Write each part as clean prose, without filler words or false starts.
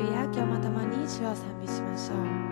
レルヤ、今日も共に主を賛美しましょう。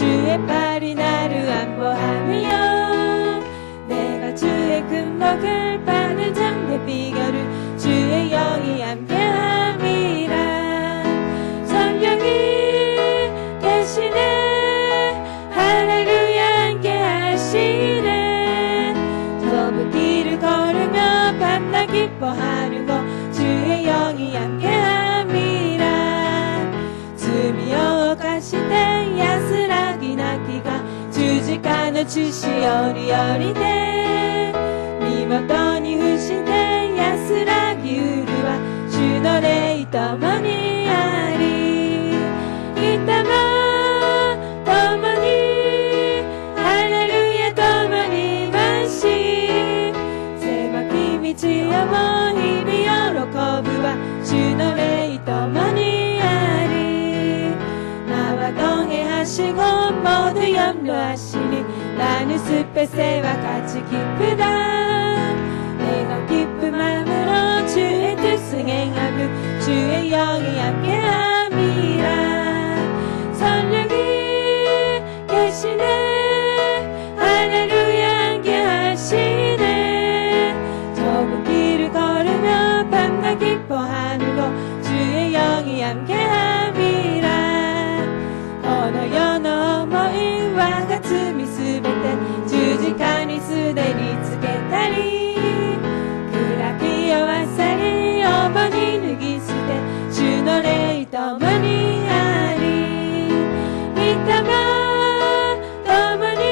주의 팔이 나를 안보하며 내가 주의 금목을 빠는 장대 비결을 주의 영이 함께함이라. 성령이 계시네 할렐루야 함께하시네. 좁은 길을 걸으며 밤낮 기뻐하는 것 주의 영이 함께함이라. 춤이 어가시네 야스라기 나기가 주직하는 주시오리 어리네. 미먹더니 후시네 야스라기 우르와 주 노래 이떠머니 아리 이따마 떠머니 할렐루야 떠머니 만시 세마키 미치어머 힘이 여러 거부와 주 노래 이떠머니 아리. 나와 동행하시고 모두 염려하시니 나는 숲의 새와 같이 기쁘다. 내가 기쁜 마음으로 주의 뜻을 행하고 주의 영이 함께함이라. 성령이 계시네 할렐루야 함께하시네. 좁은 길을 걸으며 밤낮 기뻐하는 것 주의 영이 함께함이라. 언어 연어 모임과 같음이 수백대 주직하니 수대리 쓰겠다리. 그라기여와 살이 어머니는 기수대 주 노래 이떠머니 아리 이따마 떠머니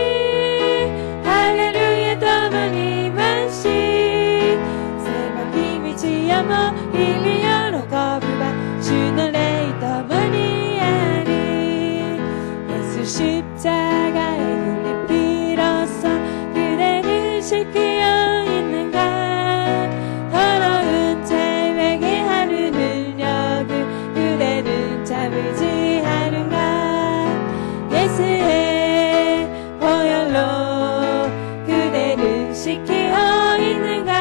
할렐루야 떠머니 만시 세상 힘이 지어모 힘이 여러 거부가 주 노래 이떠머니 아리. 예수 십자가에 흘린 피로써 그대를 씻기어 있는가. 더러운 죄 회개하는 능력을 그대는 참을지 하는가. 예수의 보혈로 그대는 씻기어 있는가.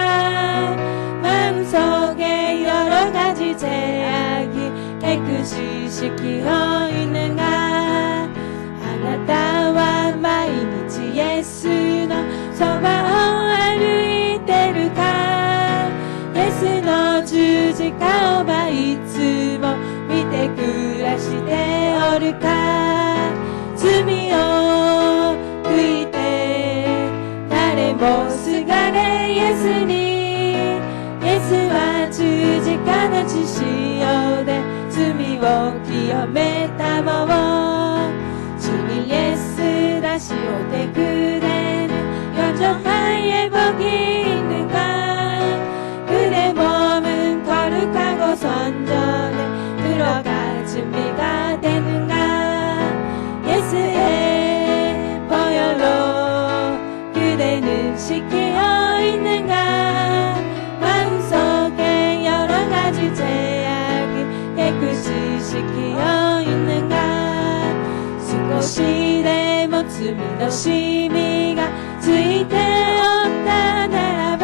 마음속에 여러 가지 죄악이 깨끗이 씻기어 있는가. 하나다와 마이니치 예수 너 소바오 아루이 때루가. 예수 너 주지카 오바 이츠모 밑에暮らしておるか。罪を悔いて誰もすがれイエスに。イエスは十字架の血潮で罪を清めたもの。主にイエス다시 올 때 그대는 영접하에 복이 있는가. 그대 몸은 거룩하고 선전에 들어갈 준비가 되는가. 예수의 보혈로 그대는 씻기어 있는가. 마음속에 여러 가지 죄악이 깨끗이 씻기어 있는가. 少しでも罪のしみがついておったならば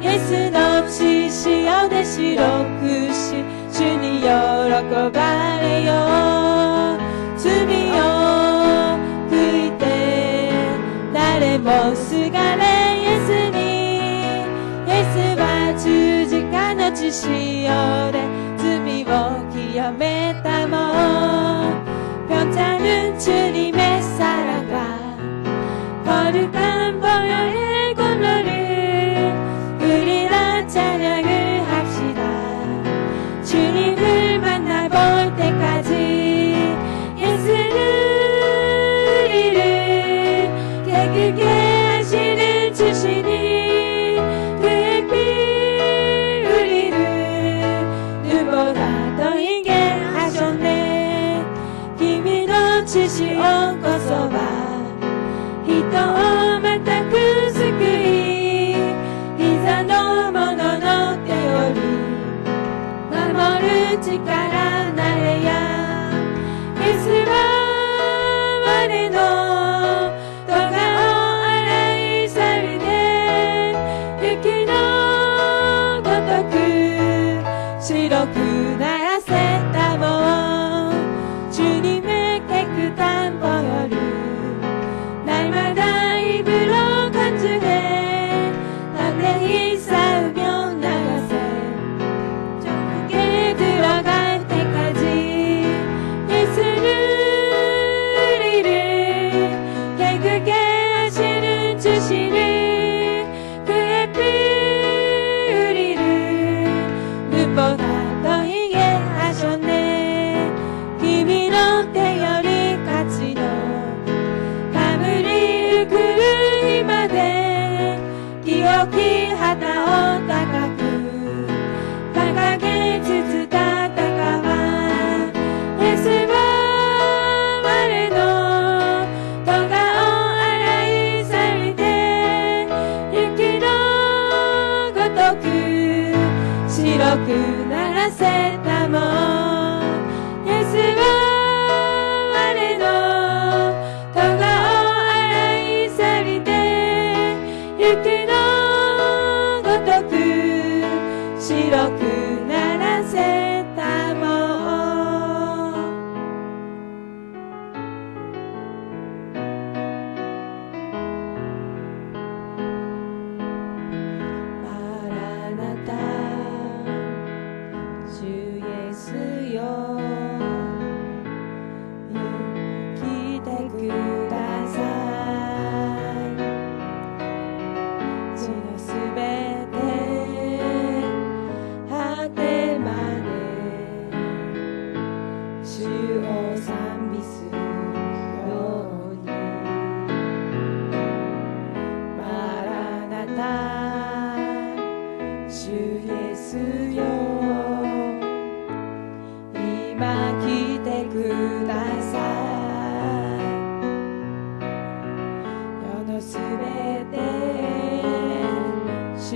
イエスの血潮で白くし主に喜ばれよ。罪を悔いて誰もすがれイエスに。イエスは十字架の血潮で罪を清めたもの。 변찮은 주님의 사랑과 거룩한 보혈의 권로를 우리라 찬양을 합시다. 주님을 만나볼 때까지 예수는 우리를 깨끗게 하시는 주시니 그의 피 우리를 눈보다 더 힘게 하셨네. 君の血潮こそは人を全く救い膝の者の手より守る力なれや。イエスは我の咎を洗い去るで雪のごとく白くならせたもん。 주님의 깨끗한 법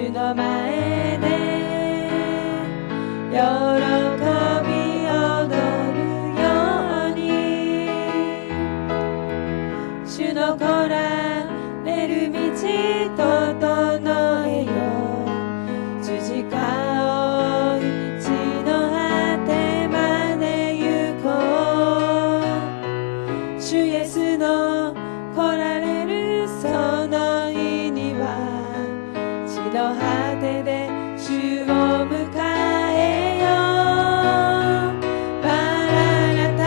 主の前で喜び踊るように主の来られる道整えよ十字架を地の果てまで行こう主イエスの来られるその日には地の果てで主を迎えよマラナタ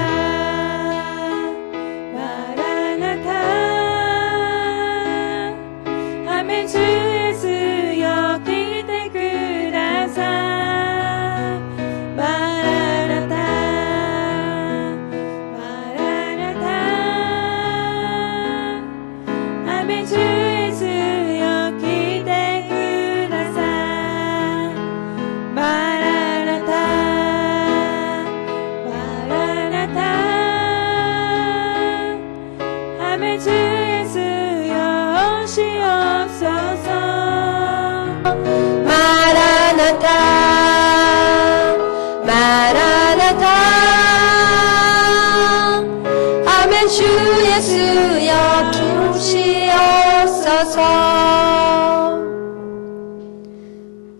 マラナタアメン主イエスよ来てくださいマラナタマラナタアメン主イエスよ来てくださいマラナタマラナタアメン主イエスよ主よそうそうマラナタマラナタアメン主イエスよ主よそうそう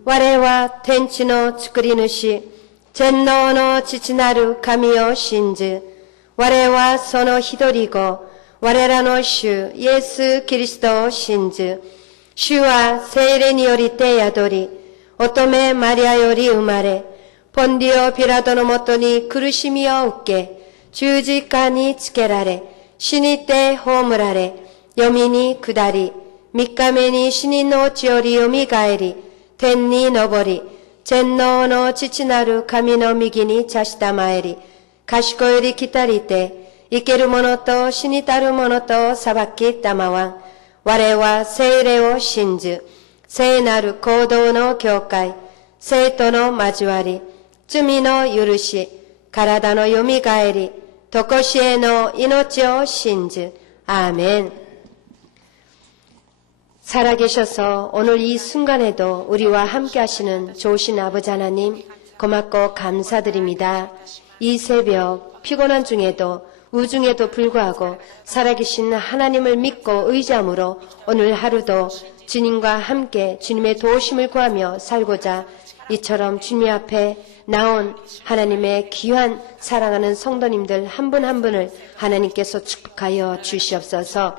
我は天地の作り主、全能の父なる神を信ず。我はその一人子、我らの主イエス・キリストを信ず。主は聖霊によりて宿り、乙女マリアより生まれ、ポンディオ・ピラトのもとに苦しみを受け、十字架につけられ、死にて葬られ、読みに下り、三日目に死人のうちよりよみがえり、天に昇り、全能の父なる神の右に茶したまえり、賢より来たりて、生ける者と死にたる者と裁きたまわん。我は聖霊を信ず、聖なる行動の教会、生徒の交わり、罪の許し、体のよみがえり、とこしえの命を信ず。아멘. 살아계셔서 오늘 이 순간에도 우리와 함께 하시는 좋으신 아버지 하나님 고맙고 감사드립니다. 이 새벽 피곤한 중에도 우중에도 불구하고 살아계신 하나님을 믿고 의지함으로 오늘 하루도 주님과 함께 주님의 도우심을 구하며 살고자 이처럼 주님 앞에 나온 하나님의 귀한 사랑하는 성도님들 한 분 한 분을 하나님께서 축복하여 주시옵소서.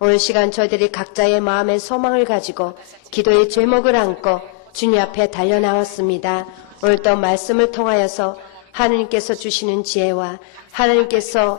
오늘 시간 저희들이 각자의 마음의 소망을 가지고 기도의 제목을 안고 주님 앞에 달려나왔습니다. 오늘 또 말씀을 통하여서 하나님께서 주시는 지혜와 하나님께서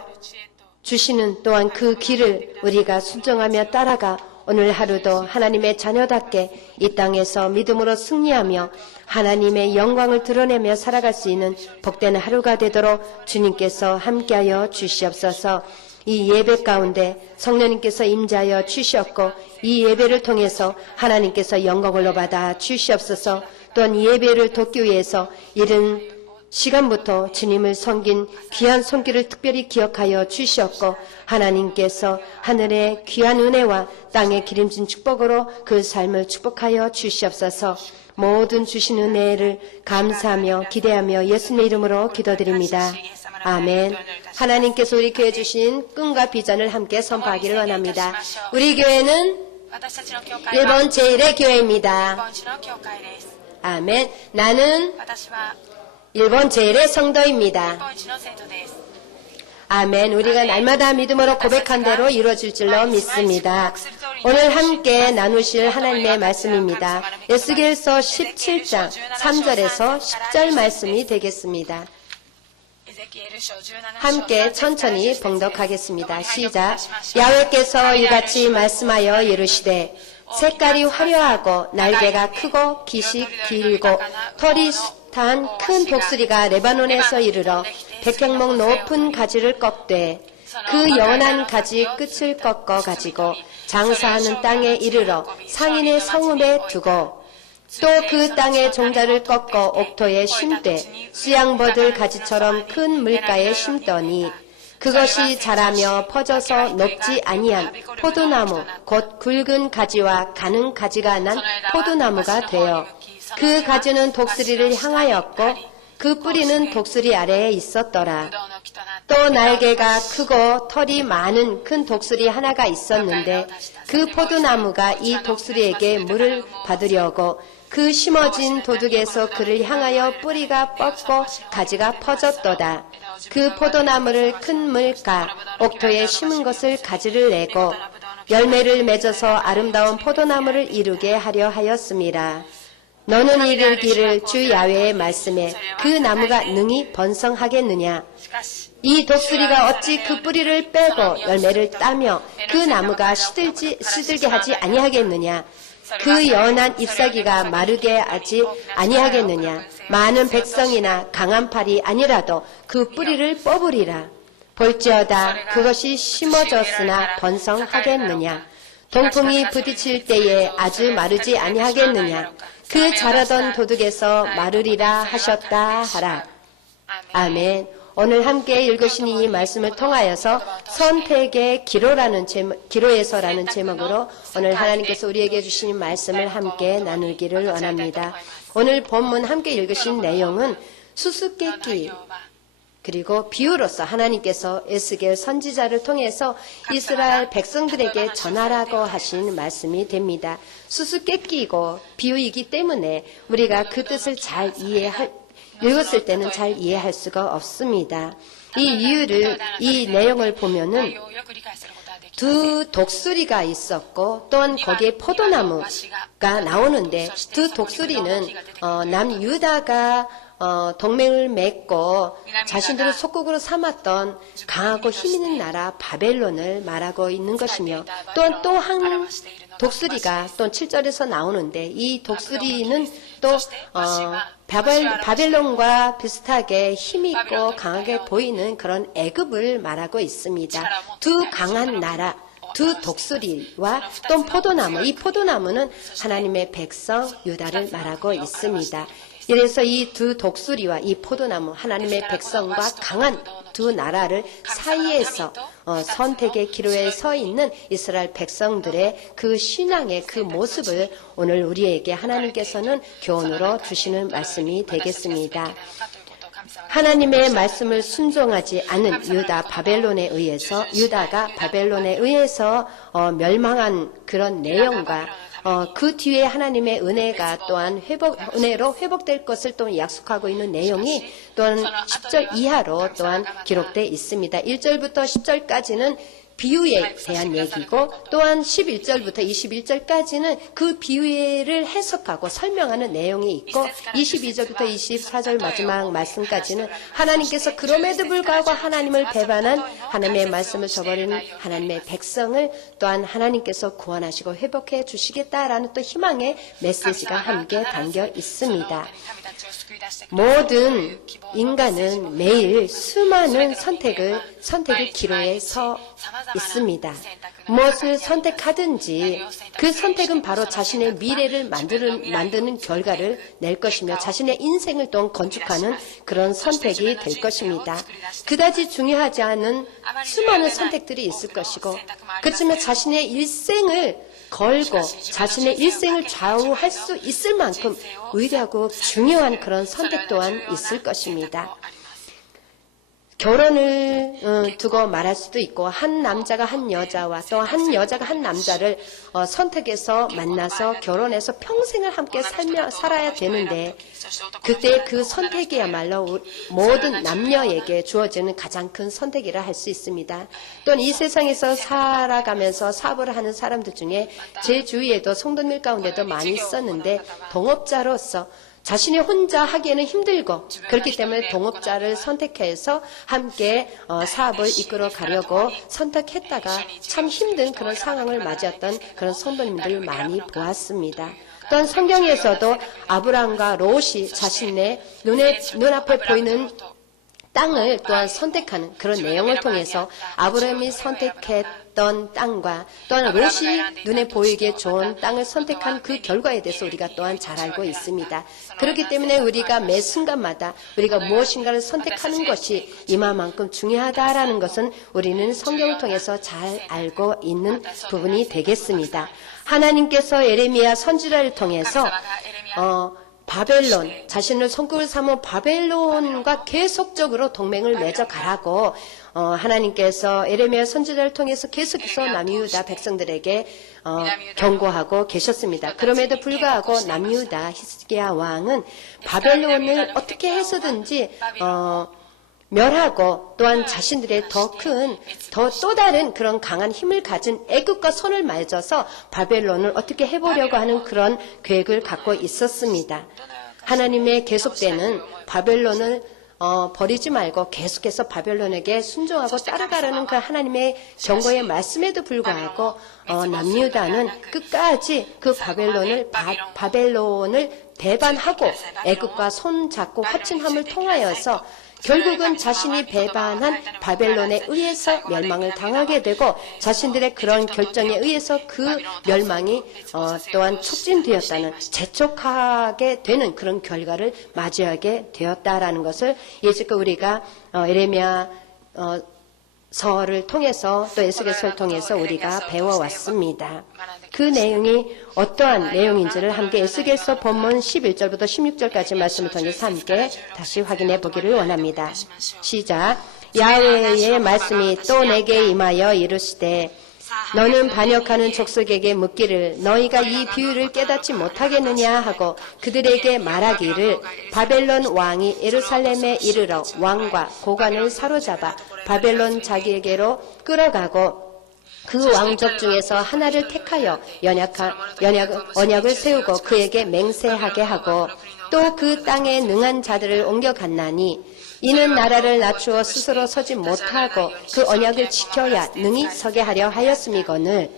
주시는 또한 그 길을 우리가 순종하며 따라가 오늘 하루도 하나님의 자녀답게 이 땅에서 믿음으로 승리하며 하나님의 영광을 드러내며 살아갈 수 있는 복된 하루가 되도록 주님께서 함께하여 주시옵소서. 이 예배 가운데 성령님께서 임재하여 주시옵고 이 예배를 통해서 하나님께서 영광을 받아 주시옵소서. 또한 이 예배를 돕기 위해서 이른 시간부터 주님을 섬긴 귀한 손길을 특별히 기억하여 주시옵고 하나님께서 하늘의 귀한 은혜와 땅의 기름진 축복으로 그 삶을 축복하여 주시옵소서. 모든 주신 은혜를 감사하며 기대하며 예수님의 이름으로 기도드립니다. 아멘. 하나님께서 우리 교회에 주신 꿈과 비전을 함께 선포하기를 원합니다. 우리 교회는 일본 제1의 교회입니다. 아멘. 나는 일본 제1의 성도입니다. 아멘. 우리가 날마다 믿음으로 고백한 대로 이루어질 줄로 믿습니다. 오늘 함께 나누실 하나님의 말씀입니다. 에스겔서 17장 3절에서 10절 말씀이 되겠습니다. 함께 천천히 봉독하겠습니다. 시작. 야훼께서 이같이 말씀하여 이르시되 색깔이 화려하고 날개가 크고 깃이 길고 털이 단 큰 독수리가 레바논에서 이르러 백향목 높은 가지를 꺾되 그 연한 가지 끝을 꺾어 가지고 장사하는 땅에 이르러 상인의 성읍에 두고 또 그 땅의 종자를 꺾어 옥토에 심되 수양버들 가지처럼 큰 물가에 심더니 그것이 자라며 퍼져서 높지 아니한 포도나무 곧 굵은 가지와 가는 가지가 난 포도나무가 되어 그 가지는 독수리를 향하였고 그 뿌리는 독수리 아래에 있었더라. 또 날개가 크고 털이 많은 큰 독수리 하나가 있었는데 그 포도나무가 이 독수리에게 물을 받으려고 그 심어진 도둑에서 그를 향하여 뿌리가 뻗고 가지가 퍼졌도다. 그 포도나무를 큰 물가 옥토에 심은 것을 가지를 내고 열매를 맺어서 아름다운 포도나무를 이루게 하려 하였습니다. 너는 이르기를 주 야훼의 말씀에 그 나무가 능히 번성하겠느냐? 이 독수리가 어찌 그 뿌리를 빼고 열매를 따며 그 나무가 시들게 하지 아니하겠느냐? 그 연한 잎사귀가 마르게 하지 아니하겠느냐? 많은 백성이나 강한 팔이 아니라도 그 뿌리를 뽑으리라. 볼지어다 그것이 심어졌으나 번성하겠느냐? 동풍이 부딪힐 때에 아주 마르지 아니하겠느냐? 그 자라던 도둑에서 마르리라 하셨다 하라. 아멘. 오늘 함께 읽으신 이 말씀을 통하여서 선택의 기로에서라는 제목으로 오늘 하나님께서 우리에게 주신 말씀을 함께 나누기를 원합니다. 오늘 본문 함께 읽으신 내용은 수수께끼 그리고 비유로서 하나님께서 에스겔 선지자를 통해서 이스라엘 백성들에게 전하라고 하신 말씀이 됩니다. 수수께끼이고 비유이기 때문에 우리가 그 뜻을 잘 읽었을 때는 잘 이해할 수가 없습니다. 이 내용을 보면은 두 독수리가 있었고 또한 거기에 포도나무가 나오는데 두 독수리는 남유다가 동맹을 맺고 자신들을 속국으로 삼았던 강하고 힘있는 나라 바벨론을 말하고 있는 것이며 또한 또 한 독수리가 또 7절에서 나오는데 이 독수리는 또 바벨론과 비슷하게 힘있고 강하게 보이는 그런 애굽을 말하고 있습니다. 두 강한 나라 두 독수리와 또 포도나무 이 포도나무는 하나님의 백성 유다를 말하고 있습니다. 이래서 이 두 독수리와 이 포도나무 하나님의 백성과 강한 두 나라를 사이에서 선택의 기로에 서 있는 이스라엘 백성들의 그 신앙의 그 모습을 오늘 우리에게 하나님께서는 교훈으로 주시는 말씀이 되겠습니다. 하나님의 말씀을 순종하지 않은 유다가 바벨론에 의해서 멸망한 그런 내용과 그 뒤에 하나님의 은혜가 또한 은혜로 회복될 것을 또 약속하고 있는 내용이 또한 10절 이하로 또한 기록되어 있습니다. 1절부터 10절까지는 비유에 대한 얘기고 또한 11절부터 21절까지는 그 비유를 해석하고 설명하는 내용이 있고 22절부터 24절 마지막 말씀까지는 하나님께서 그럼에도 불구하고 하나님을 배반한 하나님의 말씀을 저버리는 하나님의 백성을 또한 하나님께서 구원하시고 회복해 주시겠다라는 또 희망의 메시지가 함께 담겨 있습니다. 모든 인간은 매일 수많은 선택의 기로에 서 있습니다. 무엇을 선택하든지 그 선택은 바로 자신의 미래를 만드는 결과를 낼 것이며 자신의 인생을 또 건축하는 그런 선택이 될 것입니다. 그다지 중요하지 않은 수많은 선택들이 있을 것이고 그렇지만 자신의 일생을 걸고 자신의 일생을 좌우할 수 있을 만큼 위대하고 중요한 그런 선택 또한 있을 것입니다. 결혼을 두고 말할 수도 있고 한 남자가 한 여자와 또 한 여자가 한 남자를 선택해서 만나서 결혼해서 평생을 함께 살아야 되는데 그때 그 선택이야말로 모든 남녀에게 주어지는 가장 큰 선택이라 할 수 있습니다. 또한 이 세상에서 살아가면서 사업을 하는 사람들 중에 제 주위에도 성도님 가운데도 많이 있었는데 동업자로서 자신이 혼자 하기에는 힘들고 그렇기 때문에 동업자를 선택해서 함께 사업을 이끌어 가려고 선택했다가 참 힘든 그런 상황을 맞이했던 그런 성도님들 많이 보았습니다. 또한 성경에서도 아브라함과 롯이 자신의 눈앞에 보이는 땅을 또한 선택하는 그런 내용을 통해서 아브라함이 선택했던 땅과 또한 롯이 눈에 보이기에 좋은 땅을 선택한 그 결과에 대해서 우리가 또한 잘 알고 있습니다. 그렇기 때문에 우리가 매 순간마다 우리가 무엇인가를 선택하는 것이 이마만큼 중요하다라는 것은 우리는 성경을 통해서 잘 알고 있는 부분이 되겠습니다. 하나님께서 예레미야 선지자를 통해서 바벨론, 자신을 손꼽을 삼은 바벨론과 계속적으로 동맹을 맺어 가라고 하나님께서 예레미야 선지자를 통해서 계속해서 남유다 백성들에게 경고하고 계셨습니다. 그럼에도 불구하고 남유다 히스기야 왕은 바벨론을 어떻게 해서든지 멸하고 또한 자신들의 또 다른 그런 강한 힘을 가진 애굽과 손을 맺어서 바벨론을 어떻게 해보려고 하는 그런 계획을 갖고 있었습니다. 하나님의 계속되는 바벨론을 버리지 말고 계속해서 바벨론에게 순종하고 따라가라는 그 하나님의 경고의 말씀에도 불구하고 남유다는 끝까지 그 바벨론을 배반하고 애굽과 손잡고 화친함을 통하여서 결국은 자신이 배반한 바벨론에 의해서 멸망을 당하게 되고 자신들의 그런 결정에 의해서 그 멸망이 또한 촉진되었다는 재촉하게 되는 그런 결과를 맞이하게 되었다라는 것을 예지껏 우리가 예레미야 서를 통해서 또 에스겔서를 통해서 우리가 배워왔습니다. 그 내용이 어떠한 내용인지를 함께 에스겔서 본문 11절부터 16절까지 말씀을 통해서 함께 다시 확인해 보기를 원합니다. 시작. 야훼의 말씀이 또 내게 임하여 이르시되 너는 반역하는 족속에게 묻기를 너희가 이 비유를 깨닫지 못하겠느냐 하고 그들에게 말하기를 바벨론 왕이 예루살렘에 이르러 왕과 고관을 사로잡아 바벨론 자기에게로 끌어가고 그 왕족 중에서 하나를 택하여 언약을 세우고 그에게 맹세하게 하고 또 그 땅에 능한 자들을 옮겨갔나니 이는 나라를 낮추어 스스로 서지 못하고 그 언약을 지켜야 능히 서게 하려 하였음이거늘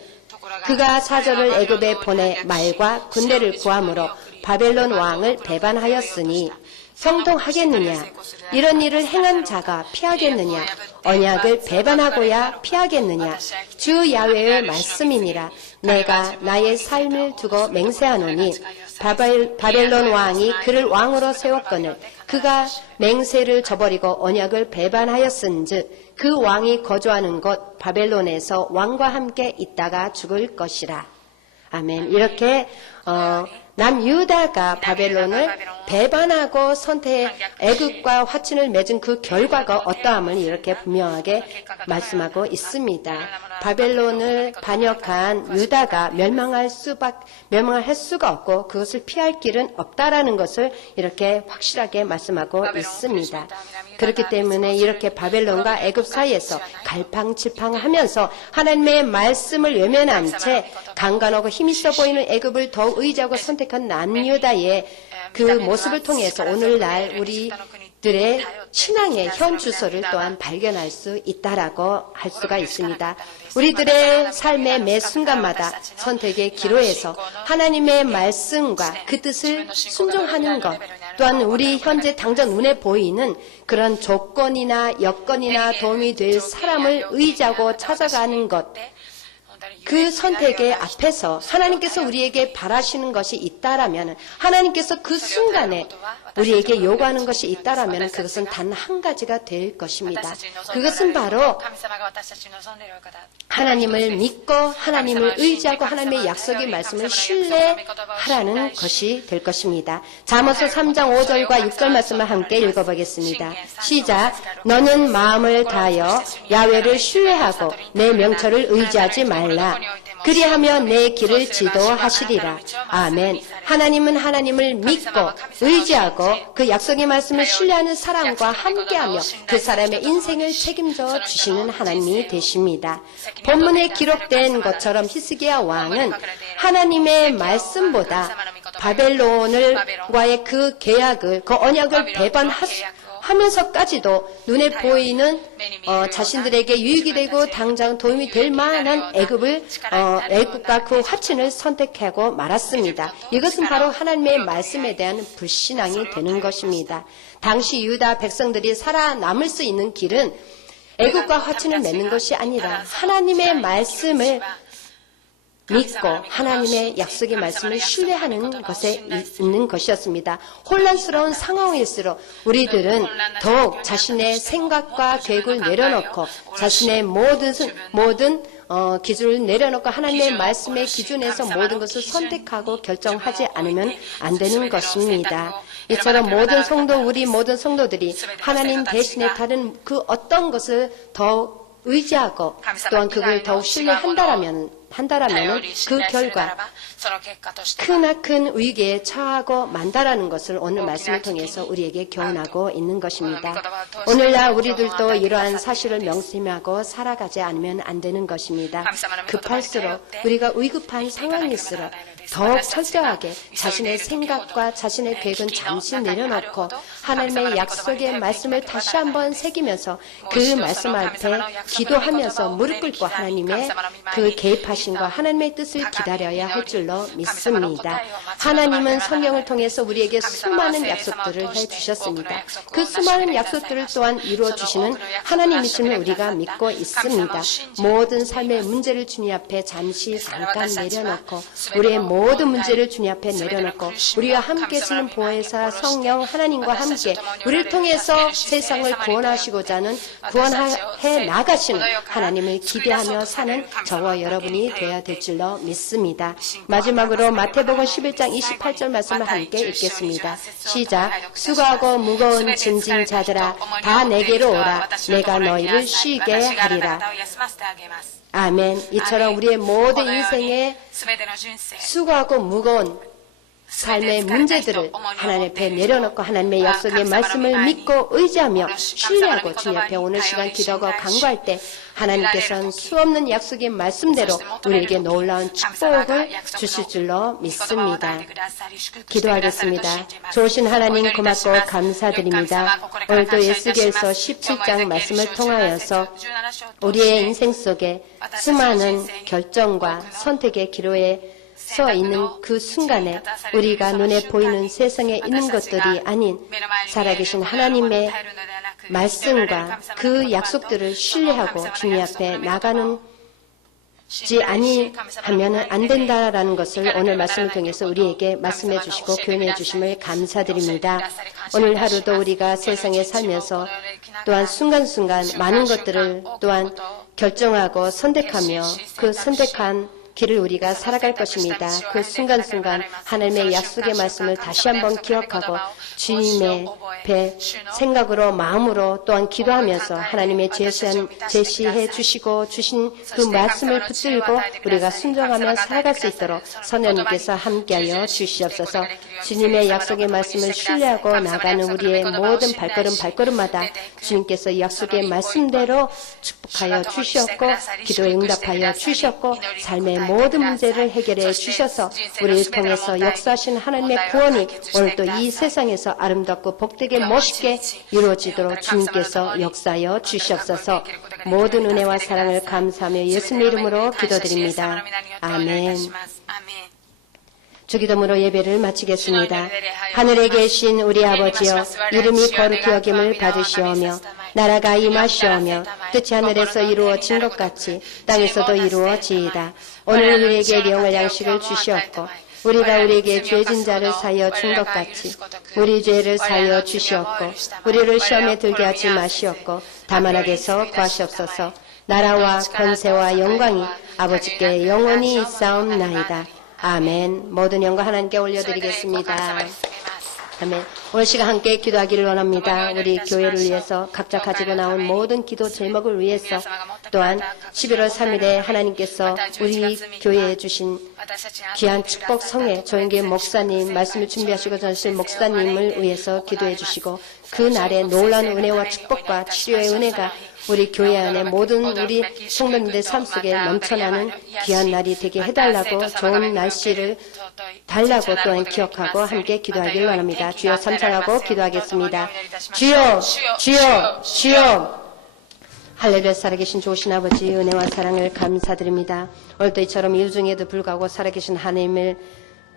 그가 사절을 애굽에 보내 말과 군대를 구함으로 바벨론 왕을 배반하였으니 형통하겠느냐? 이런 일을 행한 자가 피하겠느냐? 언약을 배반하고야 피하겠느냐? 주 야훼의 말씀이니라. 내가 나의 삶을 두고 맹세하노니 바벨론 왕이 그를 왕으로 세웠거늘 그가 맹세를 저버리고 언약을 배반하였은즉 그 왕이 거주하는 곳 바벨론에서 왕과 함께 있다가 죽을 것이라. 아멘. 이렇게 남유다가 바벨론을 배반하고 애굽과 화친을 맺은 그 결과가 어떠함을 이렇게 분명하게 말씀하고 있습니다. 바벨론을 반역한 유다가 멸망할 수가 없고 그것을 피할 길은 없다라는 것을 이렇게 확실하게 말씀하고 있습니다. 그렇기 때문에 이렇게 바벨론과 애굽 사이에서 갈팡질팡하면서 하나님의 말씀을 외면한 채 강건하고 힘있어 보이는 애굽을 더욱 의지하고 선택한 남유다의 그 모습을 통해서 오늘날 우리들의 신앙의 현 주소를 또한 발견할 수 있다라고 할 수가 있습니다. 우리들의 삶의 매 순간마다 선택의 기로에서 하나님의 말씀과 그 뜻을 순종하는 것, 또한 우리 현재 당장 눈에 보이는 그런 조건이나 여건이나 도움이 될 사람을 의지하고 찾아가는 것, 그 선택의 앞에서 하나님께서 우리에게 바라시는 것이 있다라면 하나님께서 그 순간에 우리에게 요구하는 것이 있다라면 그것은 단 한 가지가 될 것입니다. 그것은 바로 하나님을 믿고 하나님을 의지하고 하나님의 약속의 말씀을 신뢰하라는 것이 될 것입니다. 잠언서 3장 5절과 6절 말씀을 함께 읽어보겠습니다. 시작. 너는 마음을 다하여 야훼를 신뢰하고 내 명철을 의지하지 말라. 그리하면 내 길을 지도하시리라. 아멘. 하나님은 하나님을 믿고 의지하고 그 약속의 말씀을 신뢰하는 사람과 함께하며 그 사람의 인생을 책임져 주시는 하나님이 되십니다. 본문에 기록된 것처럼 히스기야 왕은 하나님의 말씀보다 바벨론과의 그 계약을, 그 언약을 하면서까지도 눈에 보이는 자신들에게 유익이 되고 당장 도움이 될 만한 애굽과 그 화친을 선택하고 말았습니다. 이것은 바로 하나님의 말씀에 대한 불신앙이 되는 것입니다. 당시 유다 백성들이 살아남을 수 있는 길은 애굽과 화친을 맺는 것이 아니라 하나님의 말씀을 믿고 하나님의 약속의 말씀을 신뢰하는 것에 있는 것이었습니다. 혼란스러운 상황일수록 우리들은 더욱 자신의 생각과 계획을 내려놓고 자신의 모든 기준을 내려놓고 하나님의 말씀의 기준에서 모든 것을 선택하고 결정하지 않으면 안 되는 것입니다. 이처럼 우리 모든 성도들이 하나님 대신에 다른 그 어떤 것을 더욱 의지하고 또한 그걸 더욱 신뢰한다라면 그 결과 크나큰 위기에 처하고 만다라는 것을 오늘 말씀을 통해서 우리에게 교훈하고 있는 것입니다. 오늘날 우리들도 이러한 사실을 명심하고 살아가지 않으면 안 되는 것입니다. 급할수록 우리가 위급한 상황일수록 더욱 철저하게 자신의 생각과 자신의 계획은 잠시 내려놓고 하나님의 약속의 말씀을 다시 한번 새기면서 그 말씀 앞에 기도하면서 무릎 꿇고 하나님의 그 개입하심과 하나님의 뜻을 기다려야 할 줄로 믿습니다. 하나님은 성경을 통해서 우리에게 수많은 약속들을 해주셨습니다. 그 수많은 약속들을 또한 이루어주시는 하나님이심을 우리가 믿고 있습니다. 모든 삶의 문제를 주님 앞에 잠깐 내려놓고 우리의 모든 문제를 주님 앞에 내려놓고 우리와 함께 쓰는 보혜사 성령 하나님과 함께 우리를 통해서 세상을 구원해 나가시는 하나님을 기대하며 사는 저와 여러분이 되어야 될 줄로 믿습니다. 마지막으로 마태복음 11장 28절 말씀을 함께 읽겠습니다. 시작. 수고하고 무거운 짐진 자들아 다 내게로 오라. 내가 너희를 쉬게 하리라. 아멘. 이처럼 우리의 모든 인생에 수고하고 무거운 삶의 문제들을 하나님 앞에 내려놓고 하나님의 약속의 말씀을 믿고 의지하며 신뢰하고 주님 앞에 오늘 시간 기도하고 간구할 때 하나님께서는 수없는 약속의 말씀대로 우리에게 놀라운 축복을 주실 줄로 믿습니다. 기도하겠습니다. 좋으신 하나님 고맙고 감사드립니다. 오늘도 예수께서 17장 말씀을 통하여서 우리의 인생 속에 수많은 결정과 선택의 기로에 서 있는 그 순간에 우리가 눈에 보이는 세상에 있는 것들이 아닌 살아계신 하나님의 말씀과 그 약속들을 신뢰하고 주님 앞에 나가는지 아니하면 안 된다라는 것을 오늘 말씀을 통해서 우리에게 말씀해 주시고 교훈해 주심을 감사드립니다. 오늘 하루도 우리가 세상에 살면서 또한 순간순간 많은 것들을 또한 결정하고 선택하며 그 선택한 길을 우리가 살아갈 것입니다. 그 순간순간 하나님의 약속의 말씀을 다시 한번 기억하고 주님의 배 생각으로 마음으로 또한 기도하면서 하나님의 제시해 주시고 주신 그 말씀을 붙들고 우리가 순종하며 살아갈 수 있도록 성령님께서 함께하여 주시옵소서. 주님의 약속의 말씀을 신뢰하고 나가는 우리의 모든 발걸음마다 주님께서 약속의 말씀대로 축복하여 주시옵고 기도에 응답하여 주시옵고 삶의 모든 문제를 해결해 주셔서 우리를 통해서 역사하신 하나님의 구원이 오늘도 이 세상에서 아름답고 복되게 멋있게 이루어지도록 주님께서 역사하여 주시옵소서. 모든 은혜와 사랑을 감사하며 예수님의 이름으로 기도드립니다. 아멘. 주기도문으로 예배를 마치겠습니다. 하늘에 계신 우리 아버지여, 이름이 거룩히 여김을 받으시오며 나라가 임하시오며 뜻이 하늘에서 이루어진 것 같이 땅에서도 이루어지이다. 오늘 우리에게 일용할 양식을 주시옵고 우리가 우리에게 죄진 자를 사하여 준 것 같이 우리 죄를 사하여 주시옵고 우리를 시험에 들게 하지 마시옵고 다만 악에서 구하시옵소서. 나라와 권세와 영광이 아버지께 영원히 있사옵나이다. 아멘. 모든 영광 하나님께 올려드리겠습니다. 아멘. 오늘 시간 함께 기도하기를 원합니다. 우리 교회를 위해서 각자 가지고 나온 모든 기도 제목을 위해서 또한 11월 3일에 하나님께서 우리 교회에 주신 귀한 축복 성회 조영길 목사님 말씀을 준비하시고 전하실 목사님을 위해서 기도해 주시고 그 날에 놀라운 은혜와 축복과 치료의 은혜가 우리 교회 안에 모든 우리 성도님들 삶 속에 넘쳐나는 귀한 날이 되게 해달라고 좋은 날씨를 달라고 또한 기억하고 함께 기도하길 원합니다. 주여 삼창하고 기도하겠습니다. 주여 주여 주여 할렐루야. 살아계신 좋으신 아버지 은혜와 사랑을 감사드립니다. 오늘도 이처럼 일 중에도 불구하고 살아계신 하나님을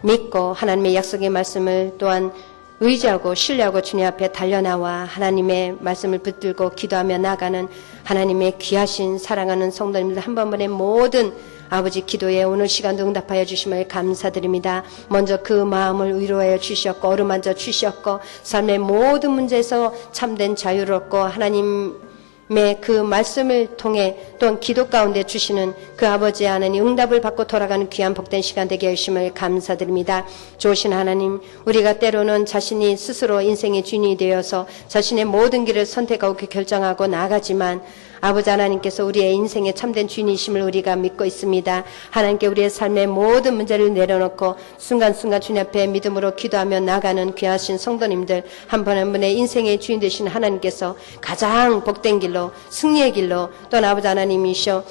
믿고 하나님의 약속의 말씀을 또한 의지하고 신뢰하고 주님 앞에 달려나와 하나님의 말씀을 붙들고 기도하며 나가는 하나님의 귀하신 사랑하는 성도님들 한 번만의 모든 아버지 기도에 오늘 시간도 응답하여 주심을 감사드립니다. 먼저 그 마음을 위로하여 주셨고 어루만져 주셨고 삶의 모든 문제에서 참된 자유를 얻고 하나님의 그 말씀을 통해 또한 기도 가운데 주시는 그 아버지 하나님 응답을 받고 돌아가는 귀한 복된 시간 되게 하심을 감사드립니다. 좋으신 하나님, 우리가 때로는 자신이 스스로 인생의 주인이 되어서 자신의 모든 길을 선택하고 결정하고 나가지만 아버지 하나님께서 우리의 인생의 참된 주인이심을 우리가 믿고 있습니다. 하나님께 우리의 삶의 모든 문제를 내려놓고 순간순간 주님 앞에 믿음으로 기도하며 나가는 귀하신 성도님들 한 분 한 분의 인생의 주인 되신 하나님께서 가장 복된 길로 승리의 길로 또한 아버지 하나님이셔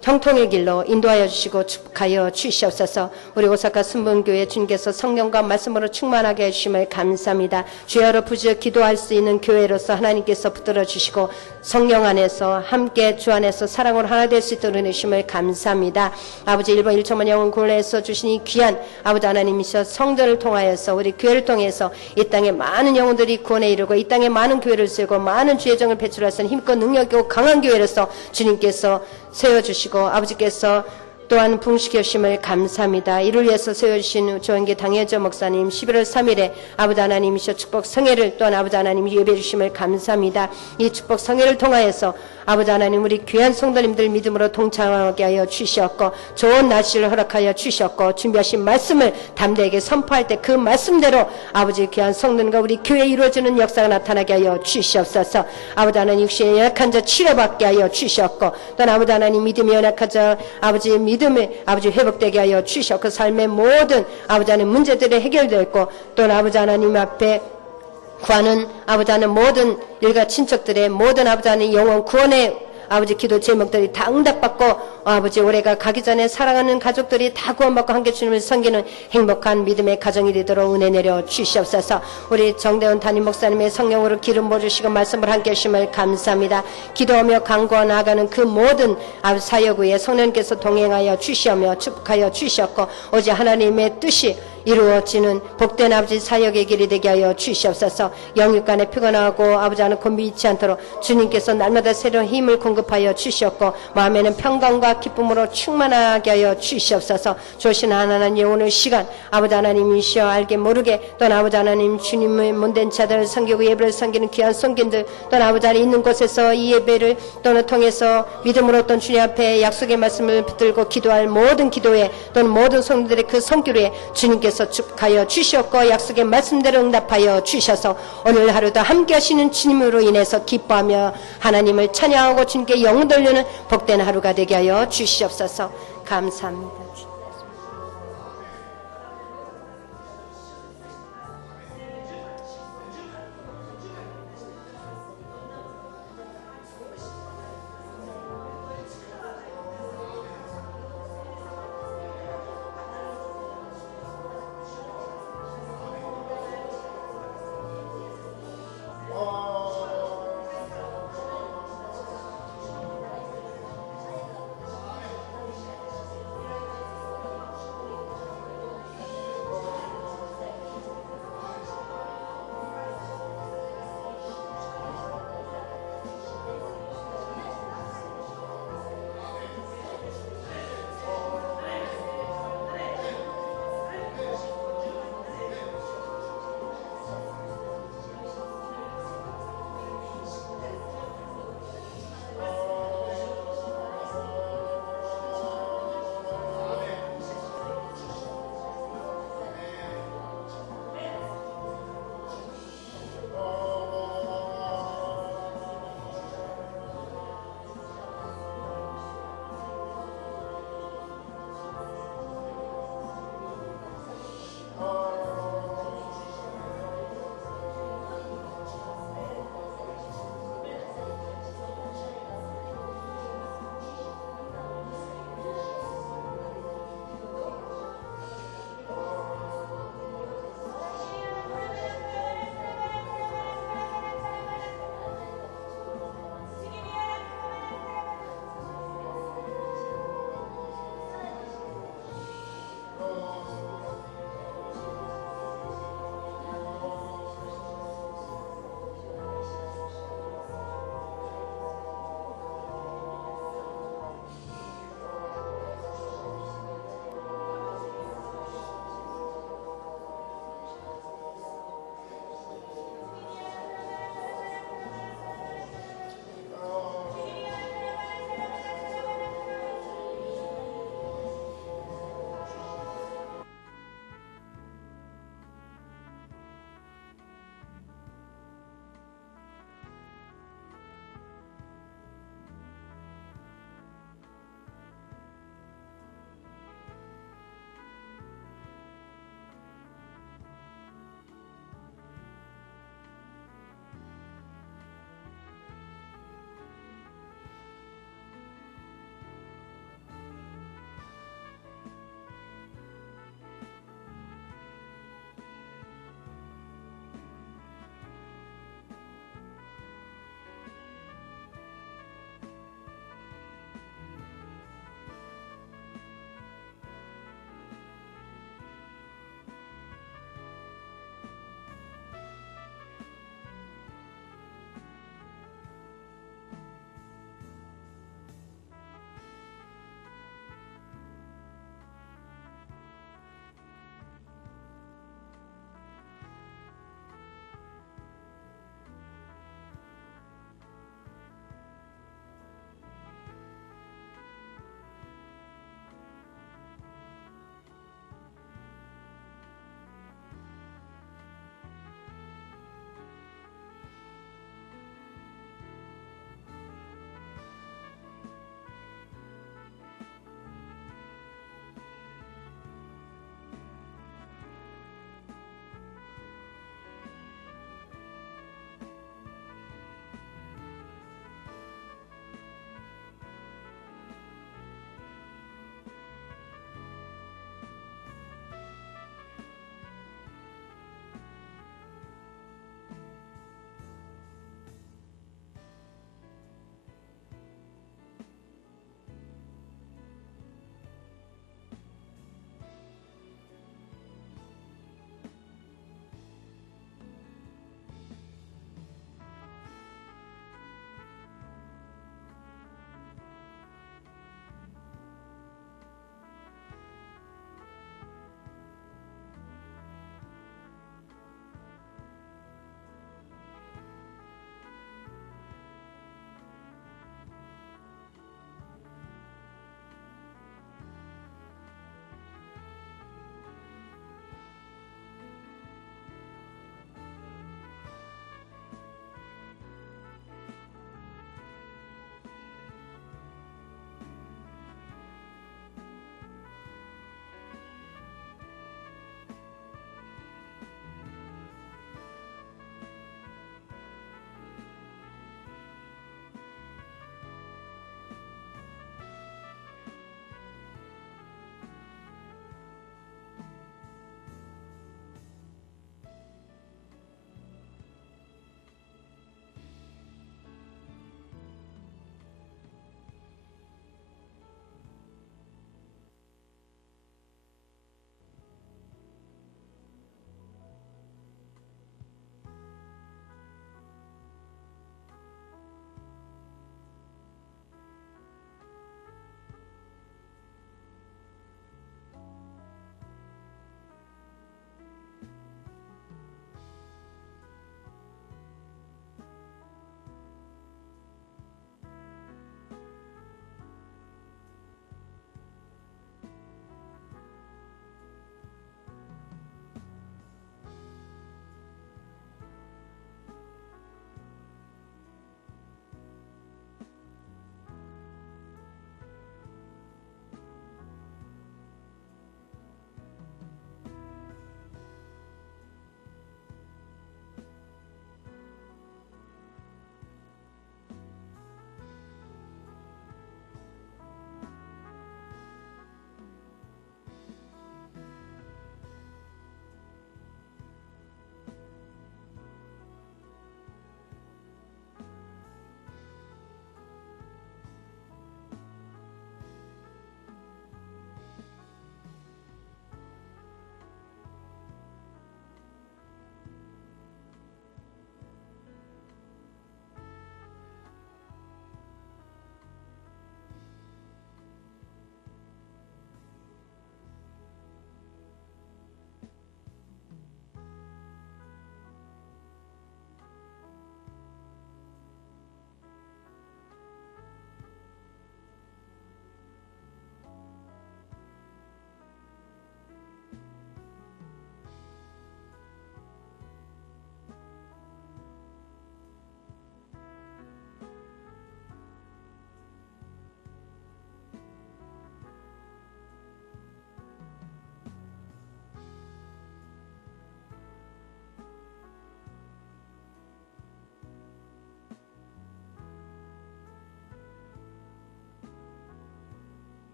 형통의 길로 인도하여 주시고 축복하여 주시옵소서. 우리 오사카 순분교회 주님께서 성령과 말씀으로 충만하게 해주심을 감사합니다. 주여로 부지어 기도할 수 있는 교회로서 하나님께서 붙들어 주시고 성령 안에서 함께 주 안에서 사랑으로 하나 될 수 있도록 해주심을 감사합니다. 아버지 1번 1초만 영혼 구원해서 주신 이 귀한 아버지 하나님이셔 성전을 통하여서 우리 교회를 통해서 이 땅에 많은 영혼들이 구원에 이르고 이 땅에 많은 교회를 세우고 많은 주의 정을 배출할 수 있는 힘있고 능력있고 강한 교회로서 주님께서 세워주시고 아버지께서 또한 풍식해 주심을 감사합니다. 이를 위해서 세워주신 조영기 당혜저 목사님 11월 3일에 아버지 하나님이셔 축복 성회를 또한 아버지 하나님이 예배해 주심을 감사합니다. 이 축복 성회를 통하여서 아버지 하나님 우리 귀한 성도님들 믿음으로 동참하게 하여 주시었고 좋은 날씨를 허락하여 주셨고 준비하신 말씀을 담대하게 선포할 때 그 말씀대로 아버지 귀한 성도님과 우리 교회에 이루어지는 역사가 나타나게 하여 주시옵소서. 아버지 하나님 육신에 연약한 자 치료받게 하여 주셨고 또한 아버지 하나님 믿음이 연약한 자 아버지 믿음을 아버지 회복되게 하여 주셨고 삶의 모든 아버지 하나님 문제들이 해결되었고 또한 아버지 하나님 앞에 구하는 아버지 하나님 모든 일가 친척들의 모든 아버지 하나님 영혼 구원의 아버지 기도 제목들이 다 응답받고 아버지 올해가 가기 전에 사랑하는 가족들이 다 구원받고 함께 주님을 섬기는 행복한 믿음의 가정이 되도록 은혜 내려 주시옵소서. 우리 정대원 담임 목사님의 성령으로 기름 부어주시고 말씀을 함께 하심을 감사합니다. 기도하며 강구하 나아가는 그 모든 아버지 사역 위에 성령께서 동행하여 주시오며 축복하여 주시었고 오직 하나님의 뜻이 이루어지는 복된 아버지 사역의 길이 되게 하여 주시옵소서. 영육간에 피곤하고 아버지 하는 곤비 잊지 않도록 주님께서 날마다 새로운 힘을 공급하여 주시었고 마음에는 평강과 기쁨으로 충만하게 하여 주시옵소서. 조신 하나님 오늘 시간 아버지 하나님이시여 알게 모르게 또는 아버지 하나님 주님의 못된 자들을 섬기고 예배를 섬기는 귀한 성견들 또는 아버지 하나님 있는 곳에서 이 예배를 또는 통해서 믿음으로 또는 주님 앞에 약속의 말씀을 붙들고 기도할 모든 기도에 또는 모든 성도들의 그 손길에 주님께서 축하여 주셨고 약속의 말씀대로 응답하여 주셔서 오늘 하루도 함께 하시는 주님으로 인해서 기뻐하며 하나님을 찬양하고 주님께 영광 돌리는 복된 하루가 되게 하여 주시옵소서. 감사합니다.